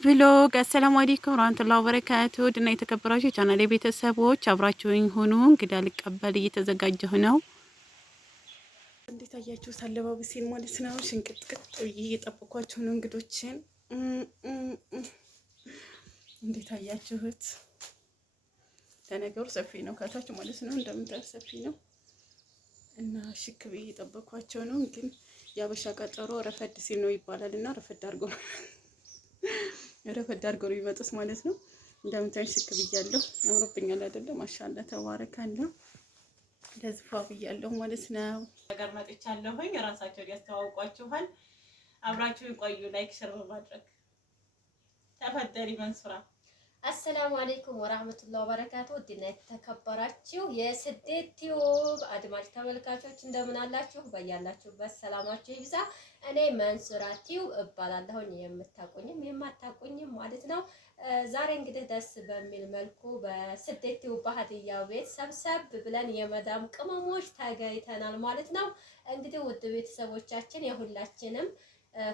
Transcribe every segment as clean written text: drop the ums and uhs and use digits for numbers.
ቪሎግ አሰላሙ አለይኩም ወራህመቱላሂ ወበረካቱ ድና የተከበራችሁ ቻናሌ ቤተሰቦች አብራችሁኝ ሁኑ። እንግዳ ልቀበል እየተዘጋጀሁ ነው። እንዴት አያችሁ? አለባበሴን ማለት ነው። ሽንቅጥቅጥ ብዬ እየጠበኳቸው ነው እንግዶችን። እንዴት አያችሁት? ለነገሩ ሰፊ ነው ከታች ማለት ነው። እንደምታዩት ሰፊ ነው እና ሽክ ብዬ እየጠበኳቸው ነው። ግን የአበሻ ቀጠሮ ረፈድ ሲል ነው ይባላል እና ረፈድ አድርገው ነው የሚመጡት ማለት ነው። እንደምታዩት ሽክ ብያለሁ። አምሮብኛል አይደለ? ማሻአላ ተባረካለ። እንደዚህ ፏ ብያለሁ ማለት ነው። ነገር መጥቻለሁኝ። ራሳቸውን ያስተዋውቋችኋል። አብራችሁን ቆዩ። ላይክ ሸር በማድረግ ተፈደሪ መንሱራ። አሰላሙ አለይኩም ወራህመቱላሂ ወበረካቱ። ውድና የተከበራችሁ የስደት ቲዩብ አድማጭ ተመልካቾች እንደምን አላችሁ? በያላችሁበት ሰላማችሁ ይብዛ። እኔ መንሱራ ቲዩብ እባላለሁኝ። የምታቁኝም የማታቁኝም ማለት ነው። ዛሬ እንግዲህ ደስ በሚል መልኩ በስደት ቲዩብ በሀዲያ ቤት ሰብሰብ ብለን የመዳም ቅመሞች ተገኝተናል ማለት ነው። እንግዲህ ውድ ቤተሰቦቻችን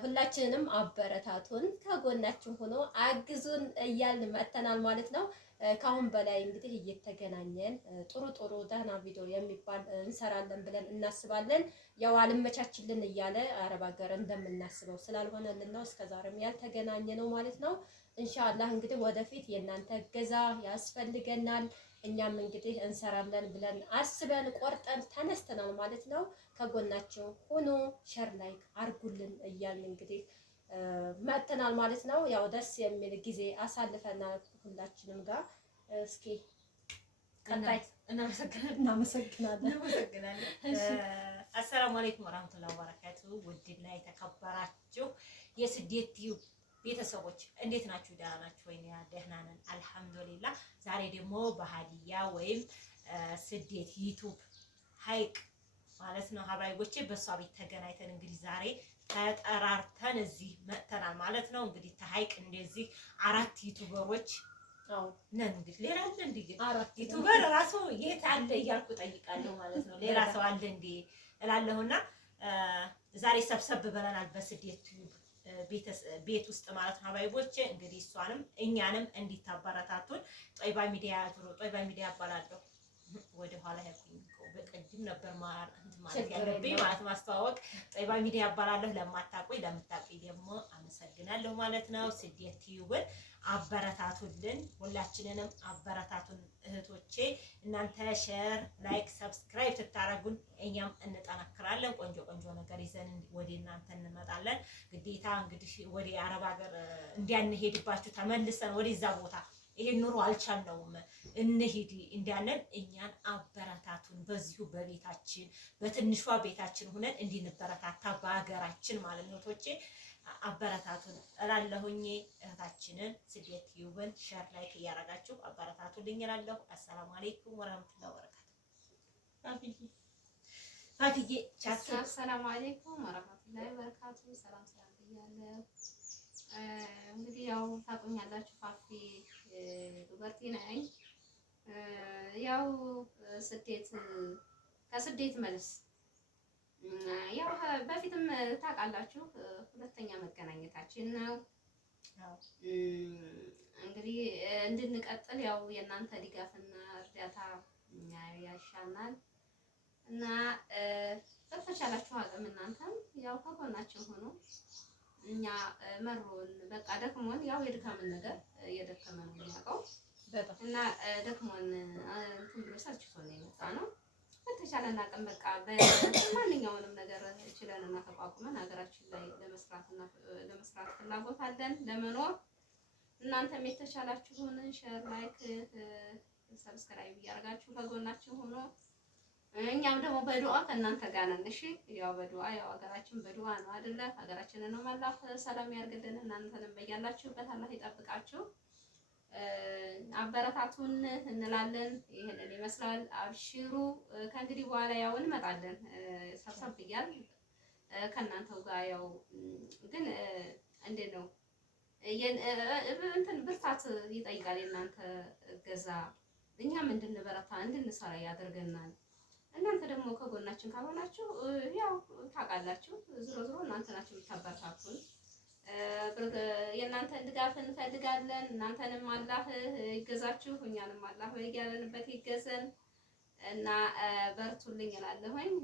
ሁላችንንም አበረታቱን፣ ከጎናችን ሆኖ አግዙን እያልን መተናል ማለት ነው። ከአሁን በላይ እንግዲህ እየተገናኘን ጥሩ ደህና ቪዲዮ የሚባል እንሰራለን ብለን እናስባለን። ያው አልመቻችልን እያለ አረብ ሀገር እንደምናስበው ስላልሆነልን ነው እስከዛሬም ያልተገናኘ ነው ማለት ነው። ኢንሻአላህ እንግዲህ ወደፊት የእናንተ እገዛ ያስፈልገናል። እኛም እንግዲህ እንሰራለን ብለን አስበን ቆርጠን ተነስተናል ማለት ነው። ከጎናቸው ሆኖ ሸር ላይክ አርጉልን እያልን እንግዲህ መጥተናል ማለት ነው። ያው ደስ የሚል ጊዜ አሳልፈናል ሁላችንም ጋር። እስኪ ቀጣይ እናመሰግናለን። አሰላሙ አለይኩም ወራህመቱላሂ ወበረካቱ። ውድና የተከበራችሁ የስደት ቲዩብ ቤተሰቦች እንዴት ናችሁ? ደህና ናችሁ ወይ? ደህና ነን አልሐምዱሊላህ። ዛሬ ደግሞ በሀዲያ ወይም ስደት ዩቲዩብ ሀይቅ ማለት ነው ሀባይቦቼ በሷ ቤት ተገናኝተን እንግዲህ ዛሬ ተጠራርተን እዚህ መጥተናል ማለት ነው። እንግዲህ ተሀይቅ እንደዚህ 4 ዩቲዩበሮች ነን። እንግዲህ ሌላ አለ እንዴ? ዩቲዩበር ራሱ የት አለ እያልኩ ጠይቃለሁ ማለት ነው። ሌላ ሰው አለ እንዴ እላለሁና ዛሬ ሰብሰብ ብለናል በስደት ቤት ውስጥ ማለት ነው ሀባይቦቼ። እንግዲህ እሷንም እኛንም እንዲታበረታቱን ጦይባ ሚዲያ ጦይባ ሚዲያ አባላለሁ። ወደ ኋላ ያልኩኝ በቀድም ነበር ማለት ያለብኝ ማለት ማስተዋወቅ። ጦይባ ሚዲያ አባላለሁ። ለማታውቁኝ ለምታውቁኝ ደግሞ አመሰግናለሁ ማለት ነው። ስደት ቲዩብን አበረታቱልን፣ ሁላችንንም አበረታቱን እህቶቼ። እናንተ ሼር ላይክ ሰብስክራይብ ትታረጉን እኛም እንጠናክራለን። ቆንጆ ነገር ይዘን ወደ እናንተ እንመጣለን። ግዴታ እንግዲህ ወደ አረብ ሀገር እንዲያንሄድባችሁ ተመልሰን ወደዛ ቦታ ይሄን ኑሮ አልቻልነውም እንሂድ እንዲያለን እኛን አበረታቱን። በዚሁ በቤታችን በትንሿ ቤታችን ሆነን እንድንበረታታ በሀገራችን ማለት ነው እህቶቼ አበረታቱን እላለሁኝ። እህታችንን ስደት ቲዩብን ሼር ላይክ እያረጋችሁ አበረታቱልኝ እላለሁ። አሰላሙ አለይኩም ወራህመቱላሂ ወበረካቱ። ፋፊዬ ቻት አሰላሙ አለይኩም ወራህመቱላሂ ወበረካቱ። ሰላም ብያለሁ። እንግዲህ ያው ታውቁኛላችሁ ፋፊ ዱበርቲ ነኝ። ያው ከስደት መልስ ያው በፊትም ታውቃላችሁ ሁለተኛ መገናኘታችን ነው። እንግዲህ እንድንቀጥል ያው የእናንተ ድጋፍና እርዳታ ያሻናል እና በተቻላችሁ አቅም እናንተም ያው ከጎናችን ሆኖ እኛ መሮን በቃ ደክሞን ያው የድካምን ነገር የደከመን የሚያውቀው እና ደክሞን እንትን ብሎ ሰልችቶን የመጣ ነው። በተቻለን አቅም በቃ በማንኛውንም ነገር ችለን እና ተቋቁመን ሀገራችን ላይ ለመስራት ፍላጎት አለን ለመኖር። እናንተም የተቻላችሁን ሼር ላይክ ሰብስክራይብ እያደረጋችሁ ከጎናችን ሆኖ እኛም ደግሞ በዱዓ ከእናንተ ጋር ነን። እሺ ያው በዱዓ ያው ሀገራችን በዱዓ ነው አይደለ? ሀገራችንን ነው አላህ ሰላም ያርግልን። እናንተንም በያላችሁበት አላህ ይጠብቃችሁ። አበረታቱን እንላለን። ይሄንን ይመስላል። አብሽሩ። ከእንግዲህ በኋላ ያው እንመጣለን ሰብሰብ ብያል ከእናንተው ጋር ያው ግን እንዴት ነው እንትን ብርታት ይጠይቃል የእናንተ እገዛ። እኛም እንድንበረታ እንድንሰራ ያደርገናል። እናንተ ደግሞ ከጎናችን ካልሆናችሁ ያው ታውቃላችሁ፣ ዝሮ እናንተ ናችሁ የምታበረታቱን። የእናንተን ድጋፍ እንፈልጋለን። እናንተንም አላህ ይገዛችሁ፣ እኛንም አላህ በያለንበት ይገዘን እና በርቱልኝ እላለሁኝ።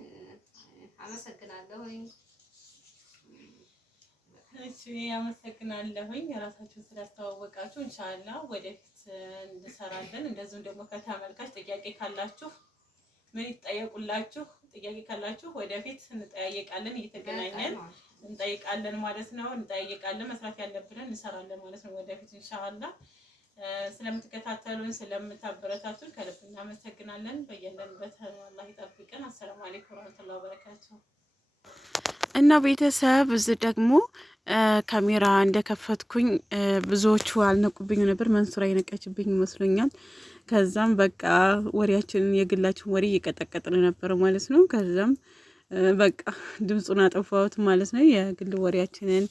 አመሰግናለሁኝ። እሺ አመሰግናለሁኝ የራሳችሁን ስላስተዋወቃችሁ። ኢንሻአላህ ወደፊት እንሰራለን። እንደዚሁም ደግሞ ከተመልካች ጥያቄ ካላችሁ ምን ይጠየቁላችሁ፣ ጥያቄ ካላችሁ ወደፊት እንጠያየቃለን፣ እየተገናኘን እንጠይቃለን ማለት ነው። እንጠያየቃለን፣ መስራት ያለብንን እንሰራለን ማለት ነው ወደፊት ኢንሻአላህ። ስለምትከታተሉን ስለምታበረታቱን ከልብ እናመሰግናለን። በየለንበት አላህ ይጠብቀን። አሰላሙ አለይኩም ወራህመቱላሂ ወበረካቱሁ። እና ቤተሰብ እዚህ ደግሞ ካሜራ እንደከፈትኩኝ ብዙዎቹ አልነቁብኝ ነበር። መንሱራ የነቀችብኝ ይመስሎኛል። ከዛም በቃ ወሬያችንን የግላችን ወሬ እየቀጠቀጥን ነበር ማለት ነው። ከዛም በቃ ድምፁን አጠፋሁት ማለት ነው። የግል ወሬያችንን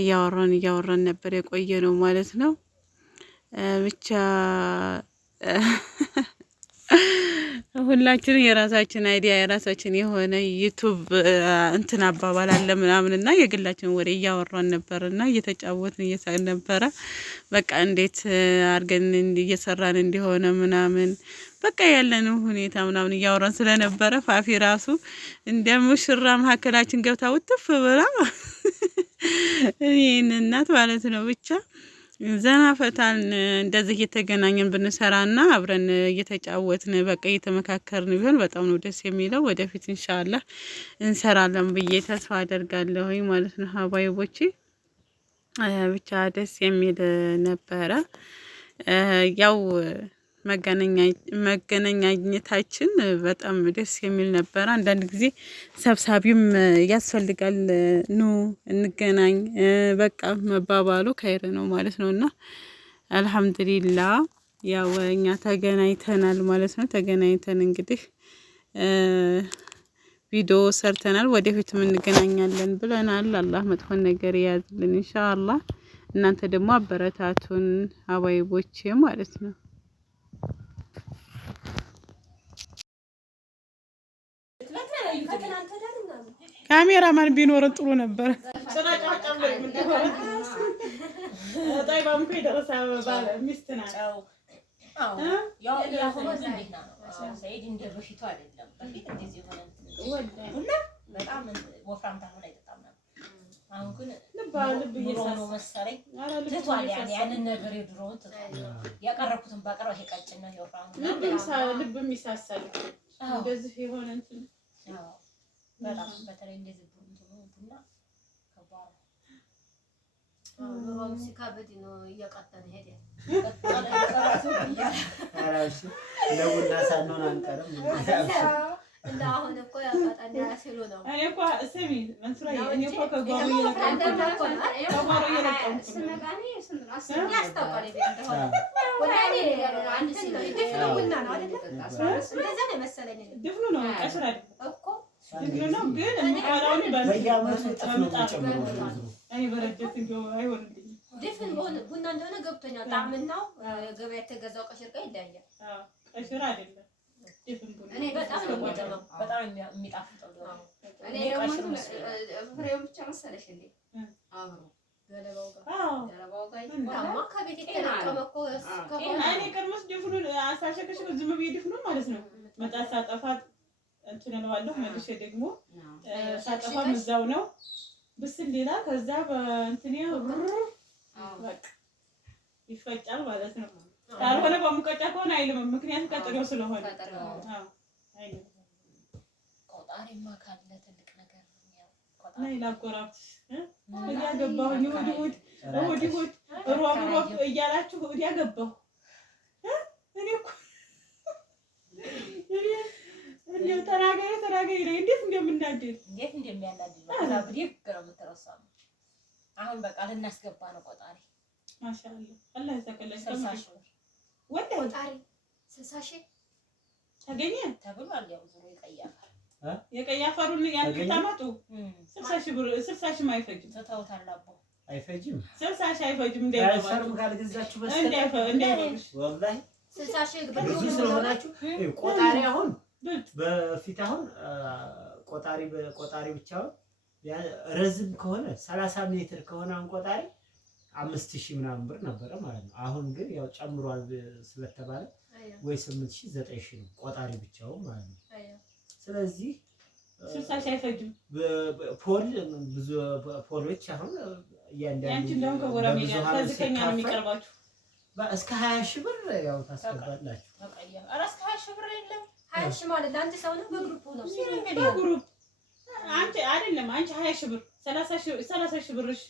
እያወራን ነበር የቆየ ነው ማለት ነው። ብቻ ሁላችንም የራሳችን አይዲያ የራሳችን የሆነ ዩቱብ እንትን አባባል አለ ምናምንና የግላችን ወሬ እያወራን ነበርና እየተጫወትን እየሳቅን ነበረ። በቃ እንዴት አድርገን እየሰራን እንደሆነ ምናምን በቃ ያለነው ሁኔታ ምናምን እያወራን ስለነበረ ፋፊ ራሱ እንደ ሙሽራ መሀከላችን ገብታ ውጥፍ ብላ ይሄን እናት ማለት ነው ብቻ ዘና ፈታን እንደዚህ እየተገናኘን ብንሰራና አብረን እየተጫወትን በቃ እየተመካከርን ቢሆን በጣም ነው ደስ የሚለው። ወደፊት ኢንሻአላህ እንሰራለን ብዬ ተስፋ አደርጋለሁ ማለት ነው። ሀባይቦቼ ብቻ ደስ የሚል ነበረ። ያው መገናኘታችን በጣም ደስ የሚል ነበረ። አንዳንድ ጊዜ ሰብሳቢም ያስፈልጋል። ኑ እንገናኝ በቃ መባባሉ ከይር ነው ማለት ነውና አልহামዱሊላህ ያው እኛ ተገናኝተናል ማለት ነው። ተገናኝተን እንግዲህ ቪዲዮ ሰርተናል። ወደፊትም እንገናኛለን ብለናል። አላህ መጥፎን ነገር ያዝልን ኢንሻአላህ። እናንተ ደግሞ አበረታቱን ሀባይቦቼ ማለት ነው። ካሜራማን ቢኖርን ጥሩ ነበር። አሁን ግን ልብ ነው መሰለኝ ትቷል። ያንን ነገር የድሮውን ትቷል። ያቀረብኩትን ባቀረው ይሄ ቀጭን ነው ይወፍራም ልብ የሚሳሳል እንደዚህ የሆነ እንትን በጣም በተለይ እንደዚህ ቡና ከባድ ኑሮም ሲካበድ ነው እየቀጠለ ሄደ። አራሽ ለቡና ሳንሆን አንቀርም። እንደ አሁን እኮ ያቃጣና ያስሉ ነው። እኔ እኮ ስሚ መንሱራ እኔ እኮ ከጓሮ እየለቀምኩ ስመጋኒ ስንራስ ያስታውቃል እንደሆነ ወላሂ አንድ ሲል ድፍኑ ቡና ነው አይደል? እንደዛ ነው መሰለኝ። ድፍኑ ነው ቀሽራ እኮ ድፍኑ ነው ግን እንቃላውን በየአመቱ ጥፍኑ ጨምሮ እኔ በረደት እንደው አይሆንልኝ ድፍን ቡና እንደሆነ ገብቶኛል። ጣዕምናው ገበያ የተገዛው ቀሽር ጋር ይለያያል። ቀሽራ አይደለም ድፍን ቡና እኔ በጣም ነው የሚጠማው። በጣም የሚጣፍጠው ነው። እኔ ደግሞ ፍሬው ብቻ መሰለሽ እንዴ አብሮ ገለባው ጋር ይታማ ከቤት የተለቀመ እኮ ከሆነ እኔ ቀድሞስ ድፍኑን አሳሸከሽ ዝም ብዬ ድፍኑን ማለት ነው መጣሳ ጠፋት እንትን እለዋለሁ መልሼ ደግሞ ሳጠፋም እዛው ነው ብስል ሌላ ከዛ በእንትን በቃ ይፈጫል ማለት ነው። ካልሆነ በሙቀጫ ከሆነ አይልም። ምክንያቱም ቀጥሬው ስለሆነ አይልም። ቆጣሪማ ካለ ትልቅ ነገር ነው። ቆጣሪ ላጎራብት እያገባሁኝ እሑድ ሮብ እያላችሁ እያገባሁ እኔ እኮ እንደው ተናገሪ ላይ እንዴት እንደምናደድ እንዴት እንደሚያናድድ ነው። ብዲክ ነው የምትረሳው። አሁን በቃ ልናስገባ ነው ቆጣሪ። ማሻአላህ አላህ ይዘከለሽ። 60 ሺህ ወደ ቆጣሪ 60 ሺህ ተገኘ ተብሏል። ያው ዙሮ ይቀያፋል። የቀያፈሩን ያን ታመጡ 60 ሺህ ብር 60 ሺህ አይፈጅም። ተታውታል አቦ አይፈጅም። 60 ሺህ አይፈጅም። እንዳይባሉ ካልገዛችሁ በስተቀር ወላሂ 60 ሺህ ብዙ ስለሆናችሁ ቆጣሪ አሁን በፊት አሁን ቆጣሪ ብቻውን ረዝም ከሆነ 30 ሜትር ከሆነ አንቆጣሪ 5000 ምናምን ብር ነበረ ማለት ነው። አሁን ግን ያው ጨምሯል ስለተባለ ወይ 8000 9000 ነው ቆጣሪ ብቻው ማለት ነው። ስለዚህ 60 አይፈጅም። ፖል ብዙ ፖሎች አሁን ያንቺ እንደውም ከጎረቤት ከዚህ ከኛ ነው የሚቀርባችሁ። እስከ 20000 ብር ያው ታስገባላችሁ። ኧረ እስከ 20000 ብር የለም። 20000 ማለት ለአንድ ሰው ነው በግሩፕ ነው? በግሩፕ አንቺ አይደለም አንቺ 20000 ብር 30000 ብር እሺ።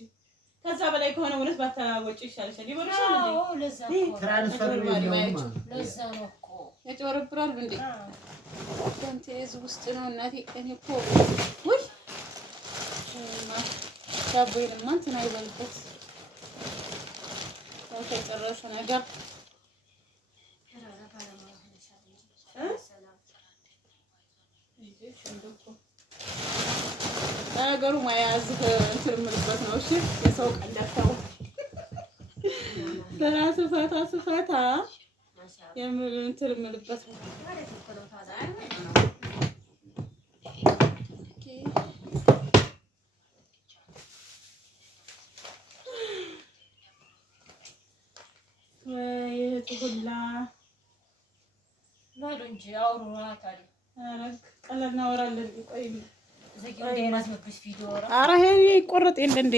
ከዛ በላይ ከሆነ እውነት ባታወጪ ይሻልሻል። ይበልሻል እንዴ? ለዛ ትራንስፈር ነው ለዛ ነው እኮ ያጨበረብራል እንዴ? አንተ እዚህ ውስጥ ነው እናቴ። እኔ እኮ ወይ ዳቦዬንማ እንትን አይበልበት ያልተጨረሰ ነገር ነገሩ መያዝ እንትን የምልበት ነው። እሺ የሰው ቀለፈው ለራሱ ስፈታ እንትን የምልበት ነው። ሁላ በሉ እንጂ አውሩ ታዲያ። ቀለል እናወራለን። ቆይ ዘጊው እንደማስመብሽ ቪዲዮ ኧረ ይሄ ይቆረጥ የለ እንዴ?